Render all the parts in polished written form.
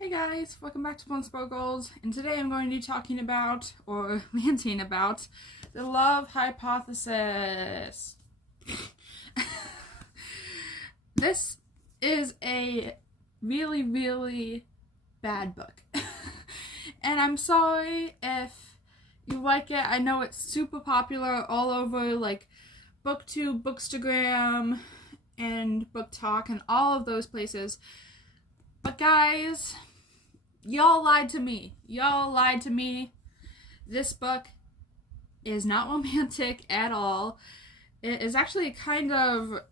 Hey guys, welcome back to Bone Sparkles, and today I'm going to be talking about, or ranting about, the love hypothesis. This is a really, really bad book. And I'm sorry if you like it. I know it's super popular all over, like, BookTube, Bookstagram, and Book Talk, and all of those places. But guys, y'all lied to me. Y'all lied to me. This book is not romantic at all. It is actually kind of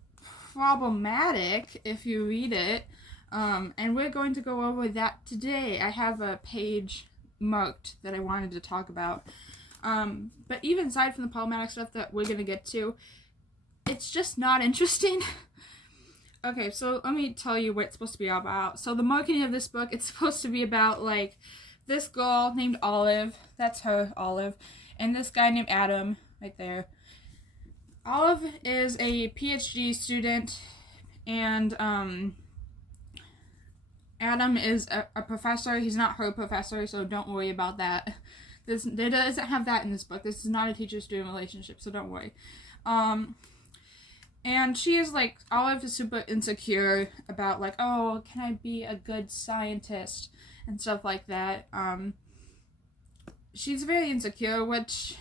problematic if you read it. And we're going to go over that today. I have a page marked that I wanted to talk about. But even aside from the problematic stuff that we're going to get to, it's just not interesting. Okay, so let me tell you what it's supposed to be about. So the marketing of this book, it's supposed to be about, like, this girl named Olive. That's her, Olive. And this guy named Adam, right there. Olive is a PhD student, and Adam is a professor. He's not her professor, so don't worry about that. There doesn't have that in this book. This is not a teacher-student relationship, so don't worry. And she is, like, Olive is super insecure about, like, oh, can I be a good scientist and stuff like that. She's very insecure, which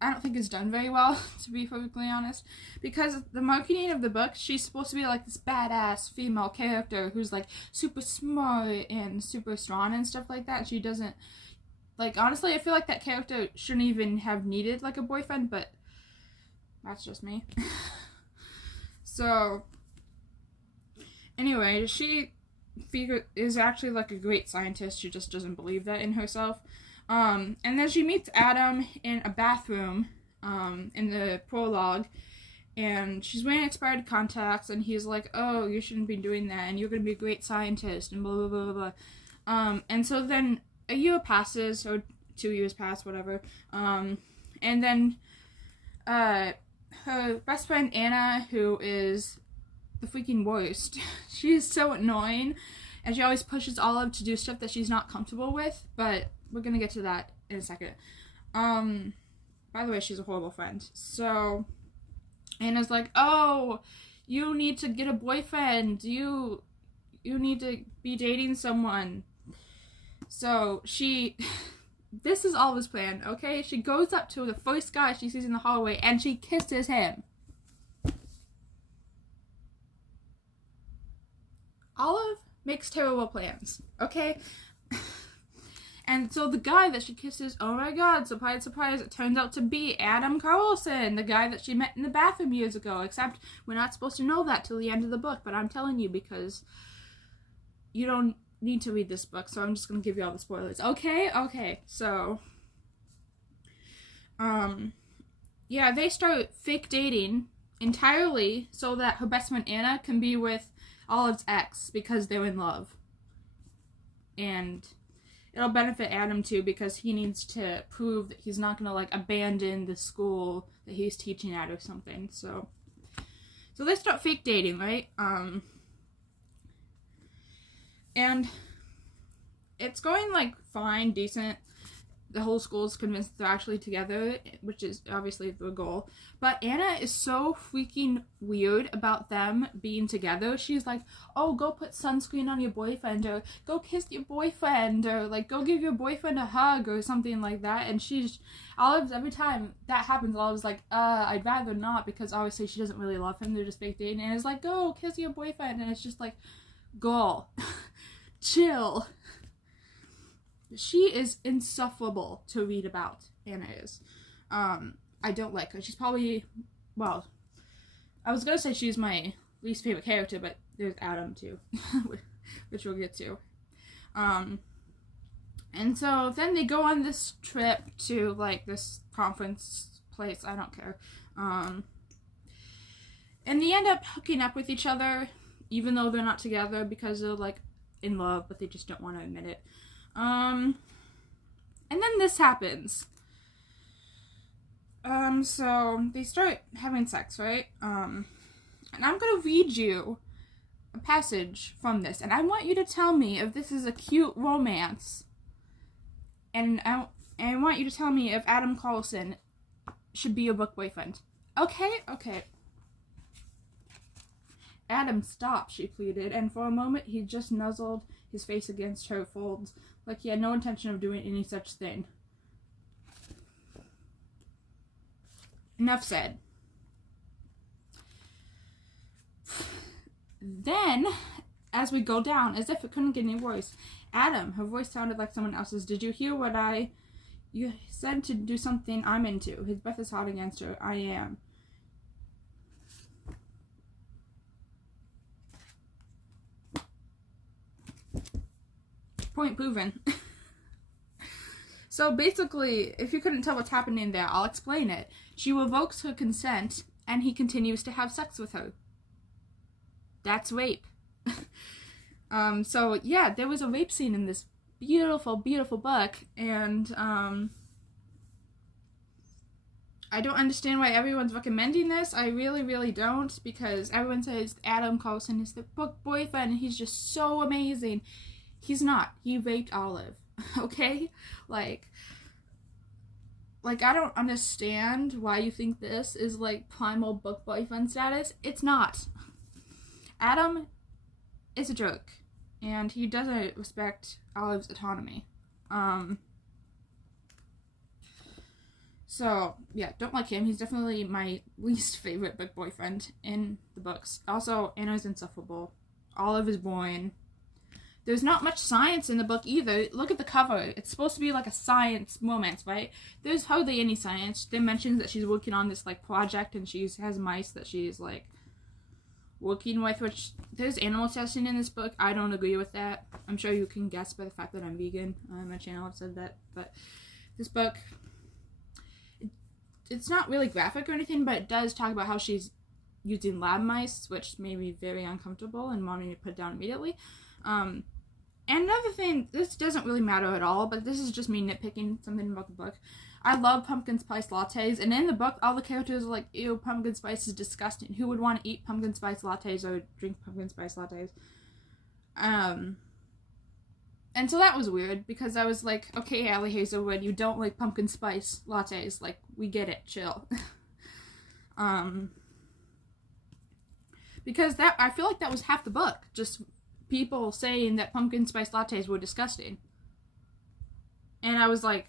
I don't think is done very well, to be perfectly honest. Because the marketing of the book, she's supposed to be, like, this badass female character who's, like, super smart and super strong and stuff like that. She doesn't, like, honestly, I feel like that character shouldn't even have needed, like, a boyfriend, but that's just me. So, anyway, she is actually, like, a great scientist. She just doesn't believe that in herself. And then she meets Adam in a bathroom, in the prologue, and she's wearing expired contacts, and he's like, oh, you shouldn't be doing that, and you're gonna be a great scientist, and blah, blah, blah, blah, blah. And so then a year passes, or 2 years pass, whatever, and then, her best friend Anna, who is the freaking worst, she is so annoying, and she always pushes Olive to do stuff that she's not comfortable with, but we're gonna get to that in a second. By the way, she's a horrible friend. So, Anna's like, oh, you need to get a boyfriend, you need to be dating someone. So, this is Olive's plan, okay? She goes up to the first guy she sees in the hallway and she kisses him. Olive makes terrible plans, okay? And so the guy that she kisses, oh my god, surprise, surprise, it turns out to be Adam Carlson, the guy that she met in the bathroom years ago, except we're not supposed to know that till the end of the book, but I'm telling you because you don't need to read this book, so I'm just gonna give you all the spoilers. Okay, so yeah, they start fake dating entirely so that her best friend Anna can be with Olive's ex because they're in love. And it'll benefit Adam too because he needs to prove that he's not gonna, like, abandon the school that he's teaching at or something. So they start fake dating, right? And it's going, like, fine, decent. The whole school's convinced they're actually together, which is obviously the goal. But Anna is so freaking weird about them being together. She's like, oh, go put sunscreen on your boyfriend, or go kiss your boyfriend, or, like, go give your boyfriend a hug, or something like that. And Olive's, every time that happens, Olive's like, I'd rather not, because obviously she doesn't really love him. They're just fake dating. And it's like, go kiss your boyfriend. And it's just like, girl, chill. She is insufferable to read about, Anna is. I don't like her. She's probably, well, I was gonna say she's my least favorite character, but there's Adam too, which we'll get to. And so then they go on this trip to, like, this conference place, I don't care. And they end up hooking up with each other, even though they're not together, because they're, like, in love, but they just don't want to admit it. And then this happens. So they start having sex, right? And I'm gonna read you a passage from this, and I want you to tell me if this is a cute romance, and I want you to tell me if Adam Carlson should be your book boyfriend. Okay? Okay. Adam, stop, she pleaded, and for a moment he just nuzzled his face against her folds, like he had no intention of doing any such thing. Enough said. Then, as we go down, as if it couldn't get any worse, Adam, her voice sounded like someone else's, did you hear what you said to do something I'm into? His breath is hot against her. I am. Point proven. So basically, if you couldn't tell what's happening there, I'll explain it. She revokes her consent, and he continues to have sex with her. That's rape. So yeah, there was a rape scene in this beautiful, beautiful book, and I don't understand why everyone's recommending this. I really, really don't, because everyone says Adam Carlson is the book boyfriend, and he's just so amazing. He's not. He raped Olive. Okay? Like, I don't understand why you think this is, like, primal book boyfriend status. It's not. Adam is a jerk, and he doesn't respect Olive's autonomy. So, yeah, don't like him. He's definitely my least favorite book boyfriend in the books. Also, Anna's insufferable. Olive is boring. There's not much science in the book either. Look at the cover. It's supposed to be like a science romance, right? There's hardly any science. They mentions that she's working on this, like, project, and she has mice that she's, like, working with, which there's animal testing in this book. I don't agree with that. I'm sure you can guess by the fact that I'm vegan. On my channel I've said that. But this book, it's not really graphic or anything, but it does talk about how she's using lab mice, which made me very uncomfortable and wanted me to put it down immediately. And another thing, this doesn't really matter at all, but this is just me nitpicking something about the book. I love pumpkin spice lattes, and in the book, all the characters are like, ew, pumpkin spice is disgusting. Who would want to eat pumpkin spice lattes or drink pumpkin spice lattes? And so that was weird, because I was like, okay, Allie Hazelwood, you don't like pumpkin spice lattes. Like, we get it, chill. Because I feel like that was half the book, just people saying that pumpkin spice lattes were disgusting. And I was like,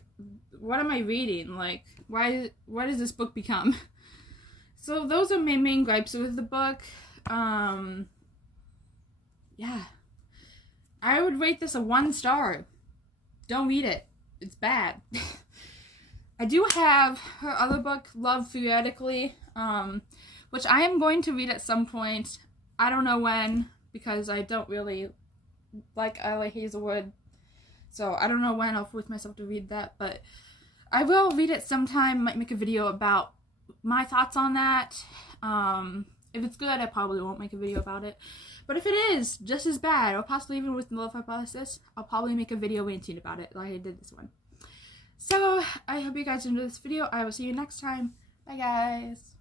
what am I reading? Like, what does this book become? So those are my main gripes with the book. Yeah. I would rate this a 1 star. Don't read it. It's bad. I do have her other book, Love Theoretically, which I am going to read at some point. I don't know when, because I don't really like Allie Hazelwood. So I don't know when I'll force myself to read that, but I will read it sometime. Might make a video about my thoughts on that. If it's good, I probably won't make a video about it. But if it is just as bad, or possibly even with the Love Hypothesis, I'll probably make a video ranting about it like I did this one. So I hope you guys enjoyed this video. I will see you next time. Bye, guys.